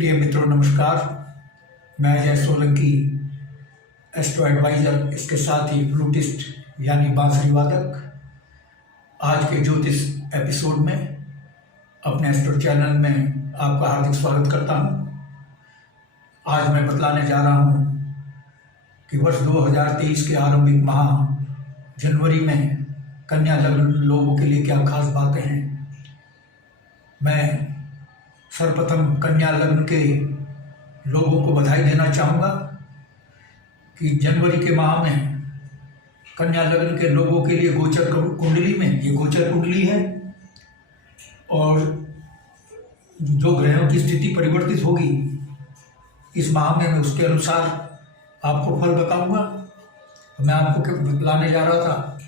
प्रिय मित्रों नमस्कार। मैं अजय सोलंकी, एस्ट्रो एडवाइज़र, इसके साथ ही फ्लूटिस्ट यानी बांसुरी वादक। आज के ज्योतिष एपिसोड में अपने एस्ट्रो चैनल में आपका हार्दिक स्वागत करता हूं। आज मैं बतलाने जा रहा हूं कि वर्ष 2023 के आरंभिक माह जनवरी में कन्या लग्न लोगों के लिए क्या खास बातें हैं। मैं सर्वप्रथम कन्या लग्न के लोगों को बधाई देना चाहूँगा कि जनवरी के माह में कन्या लग्न के लोगों के लिए गोचर कुंडली में, ये गोचर कुंडली है और जो ग्रहों की स्थिति परिवर्तित होगी इस माह में, मैं उसके अनुसार आपको फल बताऊंगा। मैं आपको बतलाने जा रहा था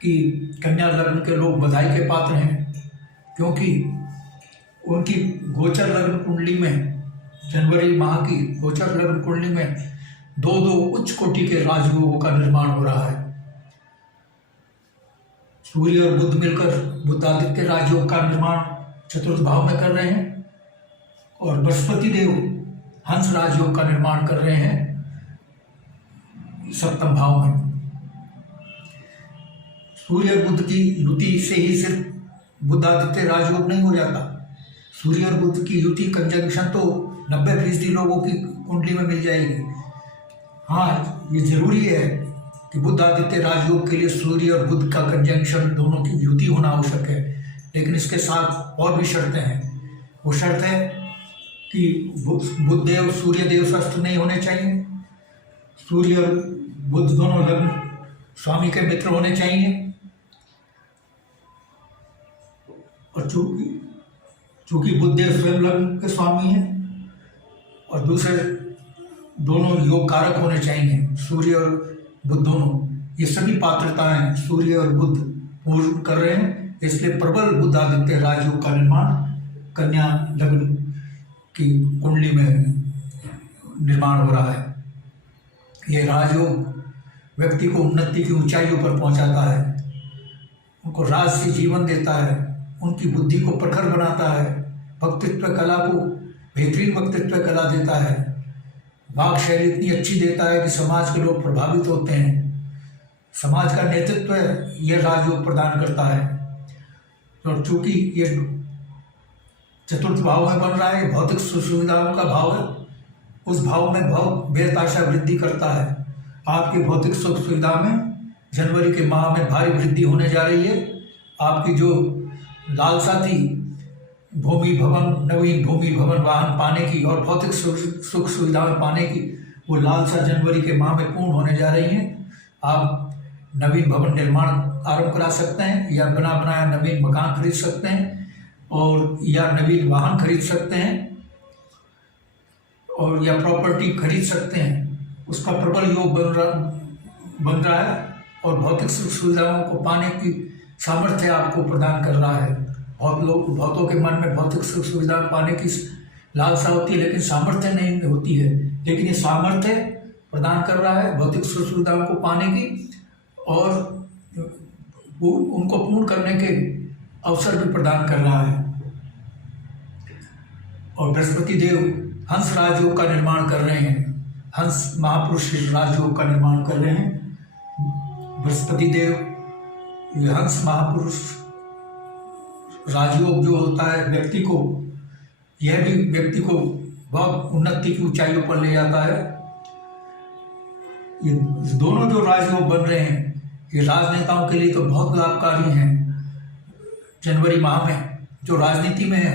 कि कन्या लग्न के लोग बधाई के पात्र हैं, क्योंकि उनकी गोचर लग्न कुंडली में, जनवरी माह की गोचर लग्न कुंडली में दो उच्च कोटि के राजयोगों का निर्माण हो रहा है। सूर्य और बुध मिलकर बुधादित्य राजयोग का निर्माण चतुर्थ भाव में कर रहे हैं और बृहस्पति देव हंस राजयोग का निर्माण कर रहे हैं सप्तम भाव में। सूर्य और बुध की युति से ही सिर्फ बुधादित्य राजयोग नहीं हो जाता। सूर्य और बुध की युति कंजंक्शन तो 90% लोगों की कुंडली में मिल जाएगी। हाँ, ये जरूरी है कि बुध आदित्य राजयोग के लिए सूर्य और बुध का कंजंक्शन दोनों की युति होना आवश्यक है, लेकिन इसके साथ और भी शर्तें हैं। वो शर्त है कि बुध देव सूर्य देव से अस्त नहीं होने चाहिए, सूर्य और बुध दोनों लग्न स्वामी के मित्र होने चाहिए, और चूंकि बुध देव स्वयं लग्न के स्वामी हैं, और दूसरे दोनों योग कारक होने चाहिए, सूर्य और बुध दोनों। ये सभी पात्रताएं सूर्य और बुध पूर्ण कर रहे हैं, इसलिए प्रबल बुध आदित्य राजयोग का निर्माण कन्या लग्न की कुंडली में निर्माण हो रहा है। ये राजयोग व्यक्ति को उन्नति की ऊंचाइयों पर पहुंचाता है, उनको राजसी जीवन देता है, उनकी बुद्धि को प्रखर बनाता है, वक्तृत्व कला को बेहतरीन वक्तृत्व कला देता है, वाक शैली इतनी अच्छी देता है कि समाज के लोग प्रभावित होते हैं। समाज का नेतृत्व ये राजयोग प्रदान करता है। और चूंकि ये चतुर्थ भाव में बन रहा है, भौतिक सुविधाओं का भाव है, उस भाव में बहुत बेहताशा वृद्धि करता है। आपकी भौतिक सुख सुविधा में जनवरी के माह में भारी वृद्धि होने जा रही है। आपकी जो लालसा थी भूमि भवन, नवीन भूमि भवन वाहन पाने की और भौतिक सुख सुविधाएं पाने की, वो लालसा जनवरी के माह में पूर्ण होने जा रही है। आप नवीन भवन निर्माण आरंभ करा सकते हैं, या बना बनाया नवीन मकान खरीद सकते हैं, और या नवीन वाहन खरीद सकते हैं, और या प्रॉपर्टी खरीद सकते हैं। उसका प्रबल योग बन रहा है और भौतिक सुख सुविधाओं को पाने की सामर्थ्य आपको प्रदान कर रहा है। बहुतों के मन में भौतिक सुख सुविधा पाने की लालसा होती है, लेकिन सामर्थ्य नहीं होती है। लेकिन ये सामर्थ्य प्रदान कर रहा है भौतिक सुख सुविधाओं को पाने की, और उनको पूर्ण करने के अवसर भी प्रदान कर रहा है। और बृहस्पति देव हंस राजयोग का निर्माण कर रहे हैं, हंस महापुरुष राजयोग का निर्माण कर रहे हैं। बृहस्पति देव ये हंस महापुरुष राजयोग जो होता है व्यक्ति को, यह भी व्यक्ति को बहुत उन्नति की ऊंचाइयों पर ले जाता है। ये दोनों जो राजयोग बन रहे हैं ये राजनेताओं के लिए तो बहुत लाभकारी हैं। जनवरी माह में जो राजनीति में है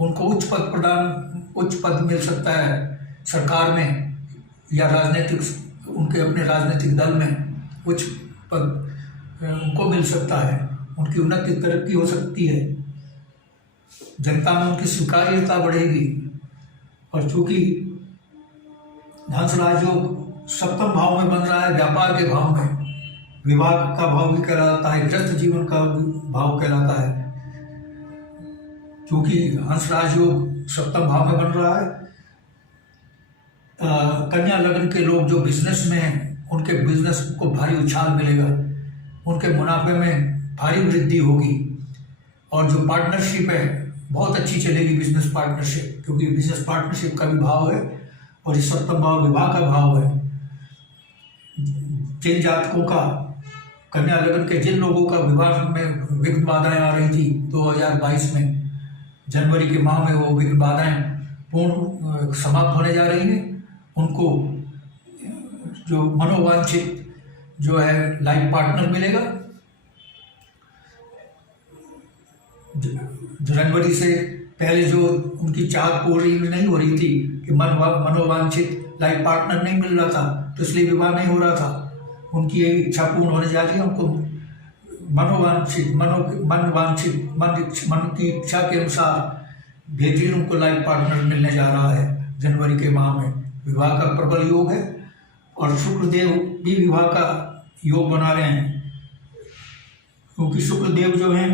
उनको उच्च पद मिल सकता है सरकार में, या राजनीतिक उनके अपने राजनीतिक दल में उच्च पद उनको मिल सकता है, उनकी उन्नति तरक्की हो सकती है, जनता में उनकी स्वीकार्यता बढ़ेगी। और चूंकि हंस राजयोग सप्तम भाव में बन रहा है, व्यापार के भाव में, विवाह का भाव भी कहलाता है, गृहस्थ जीवन का भाव कहलाता है। चूंकि हंस राजयोग सप्तम भाव में बन रहा है, कन्या लग्न के लोग जो बिजनेस में हैं उनके बिजनेस को भारी उछाल मिलेगा, उनके मुनाफे में भारी वृद्धि होगी, और जो पार्टनरशिप है बहुत अच्छी चलेगी बिजनेस पार्टनरशिप, क्योंकि बिजनेस पार्टनरशिप का भी भाव है और इस सप्तम भाव विवाह का भाव है। जिन जातकों का कन्या लग्न के जिन लोगों का विवाह में विघ्न बाधाएं आ रही थी 2022 में जनवरी के माह में, वो विघ्न बाधाएं पूर्ण समाप्त होने जा रही हैं। उनको जो मनोवांछित जो है लाइफ पार्टनर मिलेगा। जनवरी से पहले जो उनकी चाहत पूरी नहीं हो रही थी कि मनोवांछित लाइफ पार्टनर नहीं मिल रहा था, तो इसलिए विवाह नहीं हो रहा था, उनकी ये इच्छा पूर्ण होने जा रही है। उनको मन की इच्छा के अनुसार बेहतरीन उनको लाइफ पार्टनर मिलने जा रहा है। जनवरी के माह में विवाह का प्रबल योग है और शुक्रदेव भी विवाह का योग बना रहे हैं, क्योंकि शुक्रदेव जो हैं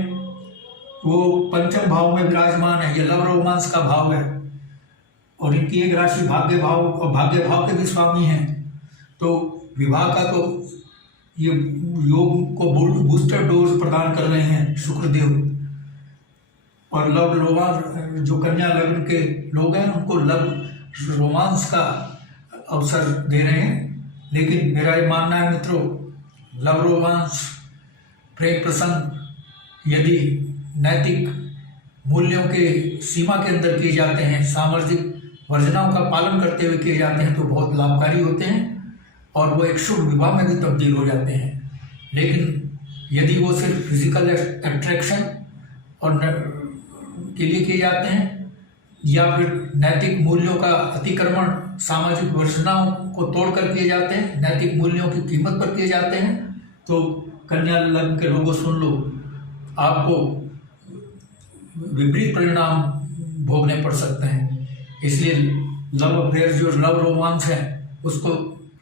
वो पंचम भाव में विराजमान है। ये लव रोमांस का भाव है और इनकी एक राशि भाग्य भाव और भाग्य भाव के भी स्वामी हैं। तो विवाह का तो ये योग को बूस्टर डोज प्रदान कर रहे हैं शुक्रदेव। और लव रोमांस जो कन्या लग्न के लोग हैं उनको लव रोमांस का अवसर दे रहे हैं। लेकिन मेरा ये मानना है मित्रों, लव रोमांस प्रेम प्रसंग यदि नैतिक मूल्यों के सीमा के अंदर किए जाते हैं, सामाजिक वर्जनाओं का पालन करते हुए किए जाते हैं, तो बहुत लाभकारी होते हैं और वो एक शुभ विवाह में भी तब्दील हो जाते हैं। लेकिन यदि वो सिर्फ फिजिकल अट्रैक्शन और के लिए किए जाते हैं या फिर नैतिक मूल्यों का अतिक्रमण सामाजिक वर्जनाओं को तोड़कर किए जाते हैं, नैतिक मूल्यों की कीमत पर किए जाते हैं, तो कन्या लग्न के लोगों सुन लो, आपको विपरीत परिणाम भोगने पड़ सकते हैं। इसलिए लव अफेयर जो लव रोमांस है उसको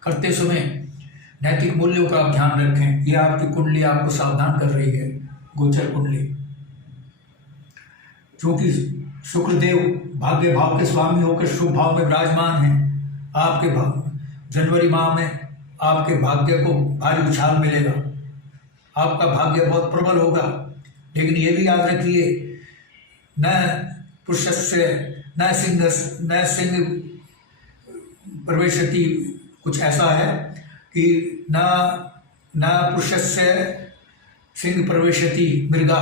करते समय नैतिक मूल्यों का आप ध्यान रखें। यह आपकी कुंडली आपको सावधान कर रही है, गोचर कुंडली। क्योंकि शुक्रदेव भाग्य भाव के स्वामी होकर शुभ भाव में विराजमान हैं, आपके जनवरी माह में आपके भाग्य को भारी उछाल मिलेगा, आपका भाग्य बहुत प्रबल होगा। लेकिन ये भी याद रखिए, न पुरुषस्य न सिंह प्रवेशति, कुछ ऐसा है कि न पुरुषस्य सिंह प्रवेशति मृगा,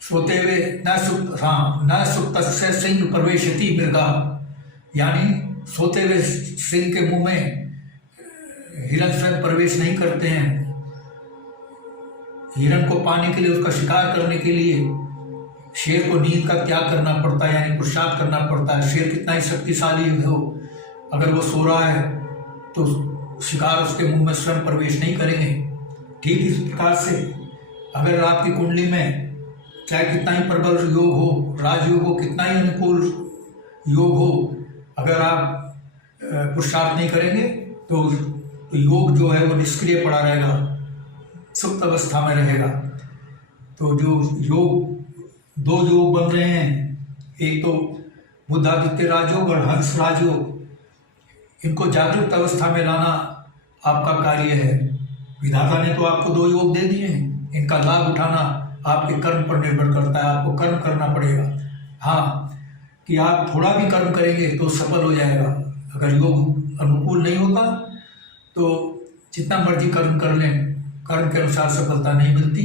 सोते हुए न सुप्तस्य सिंह प्रवेशति मृगा, यानी सोते हुए सिंह के मुंह में हिरण स्वयं प्रवेश नहीं करते हैं। हिरण को पाने के लिए, उसका शिकार करने के लिए शेर को नींद का त्याग करना पड़ता है, यानी पुरुषार्थ करना पड़ता है। शेर कितना ही शक्तिशाली हो, अगर वो सो रहा है तो शिकार उसके मुंह में स्वयं प्रवेश नहीं करेंगे। ठीक इस प्रकार से अगर आपकी कुंडली में चाहे कितना ही प्रबल योग हो, राजयोग हो, कितना ही अनुकूल योग हो, अगर आप पुरुषार्थ नहीं करेंगे तो योग जो है वो निष्क्रिय पड़ा रहेगा, सुप्त अवस्था में रहेगा। तो जो योग, दो योग बन रहे हैं, एक तो बुधादित्य राजयोग और हंस राजयोग, इनको जागृत अवस्था में लाना आपका कार्य है। विधाता ने तो आपको दो योग दे दिए हैं, इनका लाभ उठाना आपके कर्म पर निर्भर करता है। आपको कर्म करना पड़ेगा। हाँ, कि आप थोड़ा भी कर्म करेंगे तो सफल हो जाएगा। अगर योग अनुकूल नहीं होता तो जितना मर्जी कर्म कर लें, कर्म के अनुसार सफलता नहीं मिलती,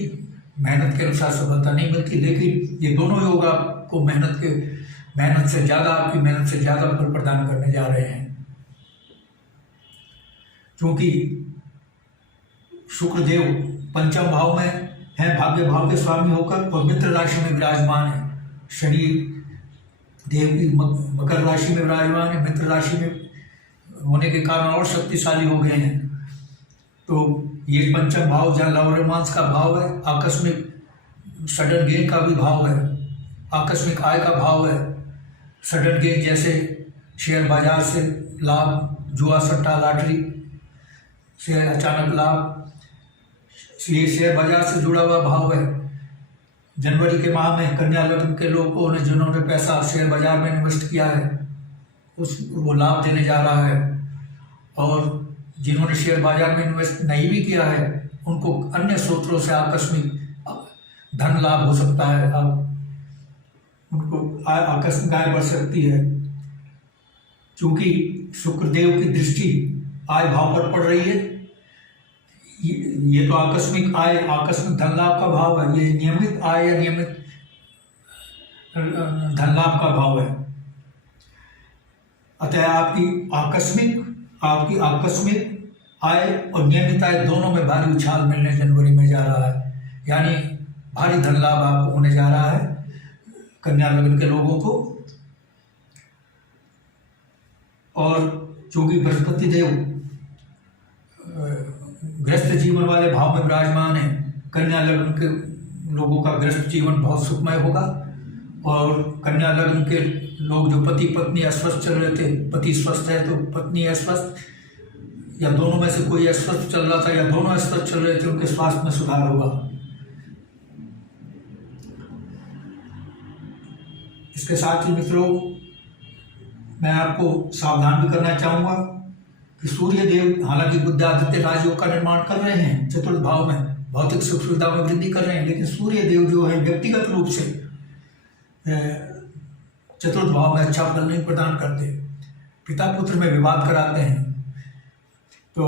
मेहनत के अनुसार सफलता नहीं मिलती। लेकिन ये दोनों योग आपको मेहनत से ज़्यादा, आपकी मेहनत से ज़्यादा फल प्रदान करने जा रहे हैं। क्योंकि शुक्रदेव पंचम भाव में हैं, भाग्य भाव के स्वामी होकर, और मित्र राशि में विराजमान है। शनि देव की मकर राशि में विराजमान है, मित्र राशि में होने के कारण और शक्तिशाली हो गए हैं। तो ये पंचम भाव जहाँ लव रोमांस का भाव है, आकस्मिक सडन गेन का भी भाव है, आकस्मिक आय का भाव है। सडन गेन जैसे शेयर बाजार से लाभ, जुआ सट्टा लॉटरी से अचानक लाभ, ये शेयर बाजार से जुड़ा हुआ भाव है। जनवरी के माह में कन्या लग्न के लोगों ने, जिन्होंने पैसा शेयर बाजार में इन्वेस्ट किया है, वो लाभ देने जा रहा है। और जिन्होंने शेयर बाजार में इन्वेस्ट नहीं भी किया है, उनको अन्य स्रोतों से आकस्मिक धन लाभ हो सकता है, अब उनको आकस्मिक आय बढ़ सकती है। क्योंकि शुक्रदेव की दृष्टि आय भाव पर पड़ रही है, ये तो आकस्मिक आय, आकस्मिक धन लाभ का भाव है, ये नियमित आय या नियमित धन लाभ का भाव है। अतः आपकी आकस्मिक आय और नियमित आय दोनों में भारी उछाल मिलने जनवरी में जा रहा है, यानी भारी धन लाभ आपको होने जा रहा है कन्या लग्न के लोगों को। और चूंकि बृहस्पति देव गृहस्थ जीवन वाले भाव में विराजमान है, कन्या लग्न के लोगों का गृहस्थ जीवन बहुत सुखमय होगा। और कन्या लग्न के लोग जो पति पत्नी अस्वस्थ चल रहे थे, पति स्वस्थ है तो पत्नी अस्वस्थ, या दोनों में से कोई अस्वस्थ चल रहा था या दोनों अस्वस्थ चल रहे थे, उनके स्वास्थ्य में सुधार होगा। इसके साथ ही मित्रों, मैं आपको सावधान भी करना चाहूँगा कि सूर्य देव हालांकि बुद्धादित्य राजयोग का निर्माण कर रहे हैं, चतुर्थ भाव में भौतिक सुख सुविधा में वृद्धि कर रहे हैं, लेकिन सूर्य देव जो है व्यक्तिगत रूप से चतुर्थ भाव में अच्छा फल नहीं प्रदान करते, पिता पुत्र में विवाद कराते हैं। तो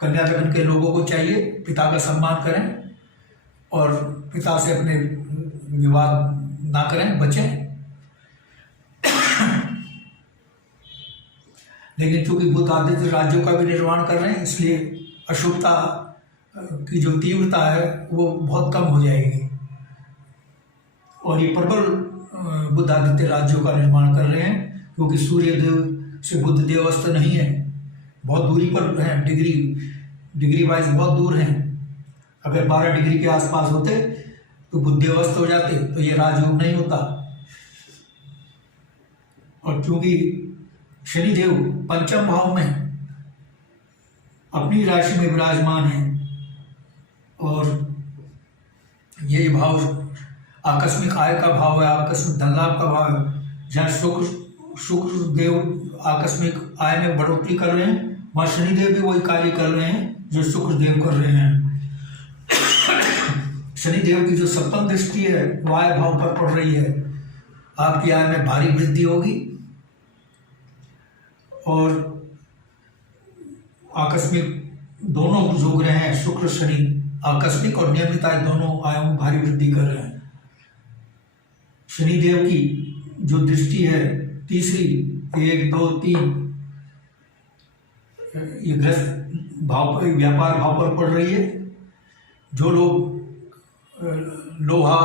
कन्या लग्न के लोगों को चाहिए पिता का सम्मान करें और पिता से अपने विवाद ना करें, बचें। लेकिन चूंकि बुध आदित्य राज्यों का भी निर्माण कर रहे हैं, इसलिए अशुभता की जो तीव्रता है वो बहुत कम हो जाएगी। और ये प्रबल बुध आदित्य राज्यों का निर्माण कर रहे हैं, क्योंकि सूर्य देव से बुध देवस्थ नहीं है, बहुत दूरी पर हैं, डिग्री वाइज बहुत दूर हैं। अगर 12 डिग्री के आसपास होते तो बुध देवस्थ हो जाते, तो ये राजयोग नहीं होता। और क्योंकि शनिदेव पंचम भाव में अपनी राशि में विराजमान है, और ये भाव आकस्मिक आय का भाव है, आकस्मिक धन लाभ का भाव है। जहाँ शुक्र देव आकस्मिक आय में बढ़ोतरी कर रहे हैं, वहाँ शनिदेव भी वही कार्य कर रहे हैं जो शुक्र देव कर रहे हैं। शनिदेव की जो सप्तम दृष्टि है वो आय भाव पर पड़ रही है, आपकी आय में भारी वृद्धि होगी। और आकस्मिक दोनों जो ग्रह हैं शुक्र शनि, आकस्मिक और नियमित आय दोनों आयों में भारी वृद्धि कर रहे हैं। शनिदेव की जो दृष्टि है तीसरी, 1, 2, 3, ये ग्रस्त भाव पर, व्यापार भाव पर पड़ रही है। जो लोग लोहा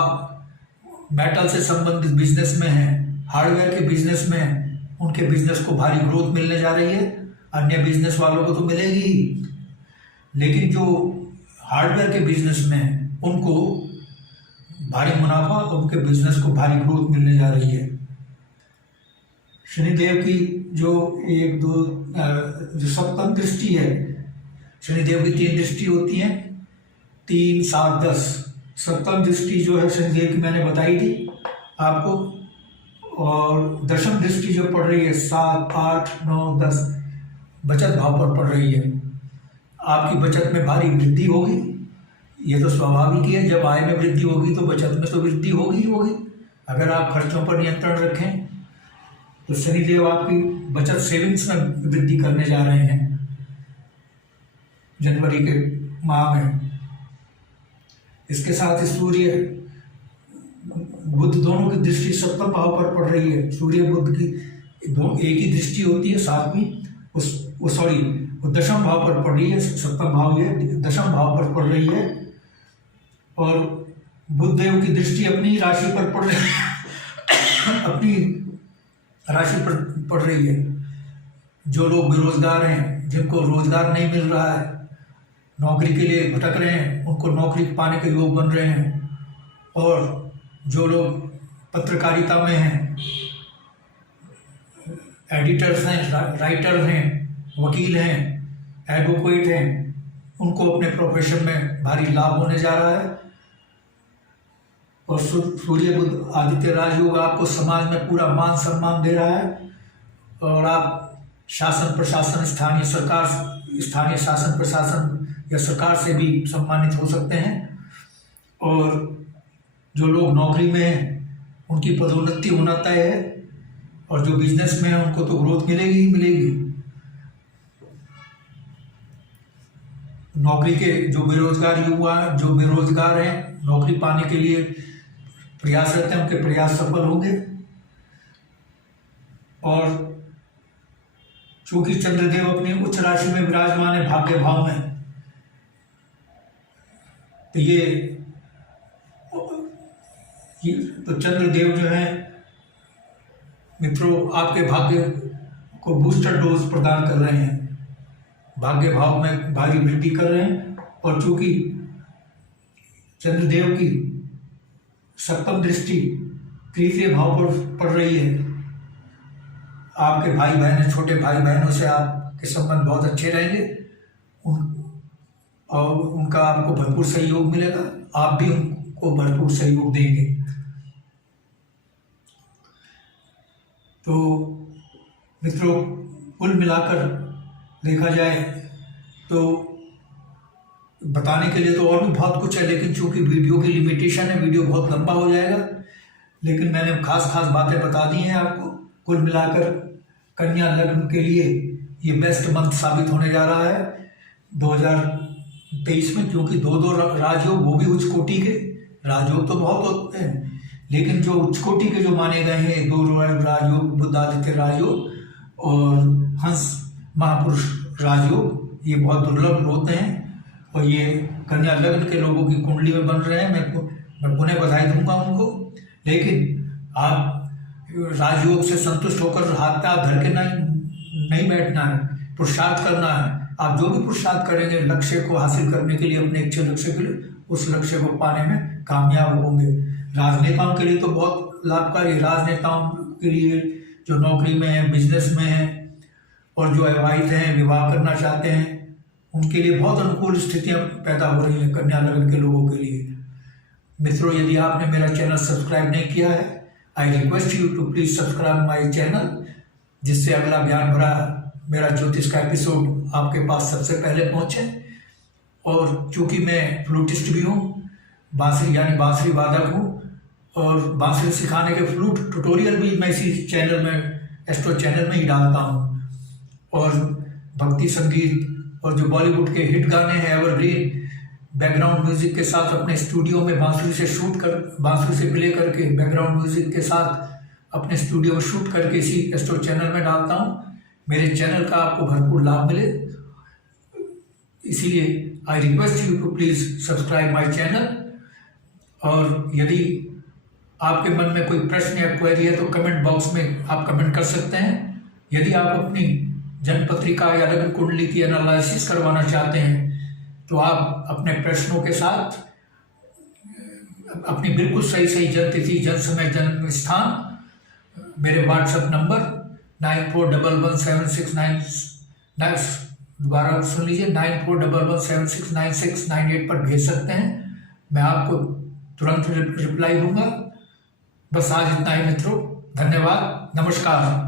मेटल से संबंधित बिजनेस में हैं, हार्डवेयर के बिजनेस में हैं, उनके बिजनेस को भारी ग्रोथ मिलने जा रही है। अन्य बिजनेस वालों को तो मिलेगी ही, लेकिन जो हार्डवेयर के बिजनेस में हैं उनको भारी मुनाफा, उनके बिजनेस को भारी ग्रोथ मिलने जा रही है। शनिदेव की जो 1, 2 जो सप्तम दृष्टि है, शनिदेव की 3 दृष्टि होती हैं, 3, 7, 10। सप्तम दृष्टि जो है शनिदेव की मैंने बताई थी आपको, और दशम दृष्टि जो पड़ रही है 7, 8, 9, 10 बचत भाव पर पड़ रही है। आपकी बचत में भारी वृद्धि होगी, ये तो स्वाभाविक ही है। जब आय में वृद्धि होगी तो बचत में तो वृद्धि होगी ही होगी। अगर आप खर्चों पर नियंत्रण रखें तो शनिदेव आपकी बचत सेविंग्स में वृद्धि करने जा रहे हैं जनवरी के माह में। इसके साथ ही सूर्य बुध दोनों की दृष्टि सप्तम भाव पर पड़ रही है। सूर्य बुध की एक ही दृष्टि होती है, सातवीं वो दशम भाव पर पड़ रही है। सप्तम भाव ये दशम भाव पर पड़ रही है, और बुध देव की दृष्टि अपनी राशि पर पड़ रही है, अपनी राशि पर पड़ रही है। जो लोग बेरोजगार हैं, जिनको रोजगार नहीं मिल रहा है, नौकरी के लिए भटक रहे हैं, उनको नौकरी पाने के योग बन रहे हैं। और जो लोग पत्रकारिता में हैं, एडिटर्स हैं, राइटर हैं, वकील हैं, एडवोकेट हैं, उनको अपने प्रोफेशन में भारी लाभ होने जा रहा है। और सूर्य बुध आदित्य राजयोग आपको समाज में पूरा मान सम्मान दे रहा है, और आप शासन प्रशासन, स्थानीय शासन प्रशासन या सरकार से भी सम्मानित हो सकते हैं। और जो लोग नौकरी में हैं उनकी पदोन्नति होना तय है, और जो बिजनेस में है उनको तो ग्रोथ मिलेगी ही मिलेगी। नौकरी के जो बेरोजगार हैं, नौकरी पाने के लिए प्रयासरत हैं, उनके प्रयास सफल होंगे। और चूंकि चंद्रदेव अपनी उच्च राशि में विराजमान है भाग्य भाव में, तो चंद्रदेव जो है मित्रों आपके भाग्य को बूस्टर डोज प्रदान कर रहे हैं, भाग्य भाव में भारी वृद्धि कर रहे हैं। और चूंकि चंद्रदेव की सप्तम दृष्टि तृतीय भाव पर पड़ रही है, आपके भाई बहन, छोटे भाई बहनों से आपके संबंध बहुत अच्छे रहेंगे, और उनका आपको भरपूर सहयोग मिलेगा, आप भी उनको भरपूर सहयोग देंगे। तो मित्रों कुल मिलाकर देखा जाए तो बताने के लिए तो और भी बहुत कुछ है, लेकिन चूंकि वीडियो की लिमिटेशन है, वीडियो बहुत लंबा हो जाएगा, लेकिन मैंने खास बातें बता दी हैं आपको। कुल मिलाकर कन्या लग्न के लिए ये बेस्ट मंथ साबित होने जा रहा है 2023 में, क्योंकि दो राजयोग, वो भी उच्च कोटि के राजयोग तो बहुत होते हैं, लेकिन जो उच्च कोटि के जो माने गए हैं 2 राजयोग, बुद्धादित्य राजयोग और हंस महापुरुष राजयोग, ये बहुत दुर्लभ होते हैं, और ये कन्या लग्न के लोगों की कुंडली में बन रहे हैं। मैं पुनः बधाई दूंगा उनको। लेकिन आप राजयोग से संतुष्ट होकर हाथ पे धर के नहीं बैठना है, पुरुषार्थ करना है। आप जो भी पुरुषार्थ करेंगे लक्ष्य को हासिल करने के लिए, अपने इच्छा लक्ष्य के लिए, उस लक्ष्य को पाने में कामयाब होंगे। राजनेताओं के लिए तो बहुत लाभकारी, राजनेताओं के लिए जो नौकरी में है, बिजनेस में है, और जो अविवाहित हैं, विवाह करना चाहते हैं, उनके लिए बहुत अनुकूल स्थितियां पैदा हो रही हैं कन्या लग्न के लोगों के लिए। मित्रों, यदि आपने मेरा चैनल सब्सक्राइब नहीं किया है, I request you to please subscribe my channel, जिससे अगला ज्ञान भरा मेरा ज्योतिष का एपिसोड आपके पास सबसे पहले पहुंचे। और चूंकि मैं फ्लूटिस्ट भी हूँ, बांसुरी वादक हूँ, और बांसुरी सिखाने के फ्लूट ट्यूटोरियल भी मैं इसी चैनल में, एस्ट्रो चैनल में ही डालता हूँ। और भक्ति संगीत और जो बॉलीवुड के हिट गाने हैं एवरग्रीन, बैकग्राउंड म्यूजिक के साथ अपने स्टूडियो में बांसुरी से प्ले करके बैकग्राउंड म्यूजिक के साथ अपने स्टूडियो में शूट करके इसी एस्ट्रो चैनल में डालता हूँ। मेरे चैनल का आपको भरपूर लाभ मिले, इसीलिए I request you to please subscribe my channel. और यदि आपके मन में कोई प्रश्न या क्वेरी है तो कमेंट बॉक्स में आप कमेंट कर सकते हैं। यदि आप अपनी जन्म पत्रिका या लग्न कुंडली की एनालिसिस करवाना चाहते हैं तो आप अपने प्रश्नों के साथ अपनी बिल्कुल सही जन्म तिथि, जन्म समय, जन्म स्थान मेरे व्हाट्सएप नंबर 94117696, दोबारा सुन लीजिए, 9411769698 पर भेज सकते हैं। मैं आपको तुरंत रिप्लाई दूंगा। बस आज इतना ही मित्रों, धन्यवाद, नमस्कार।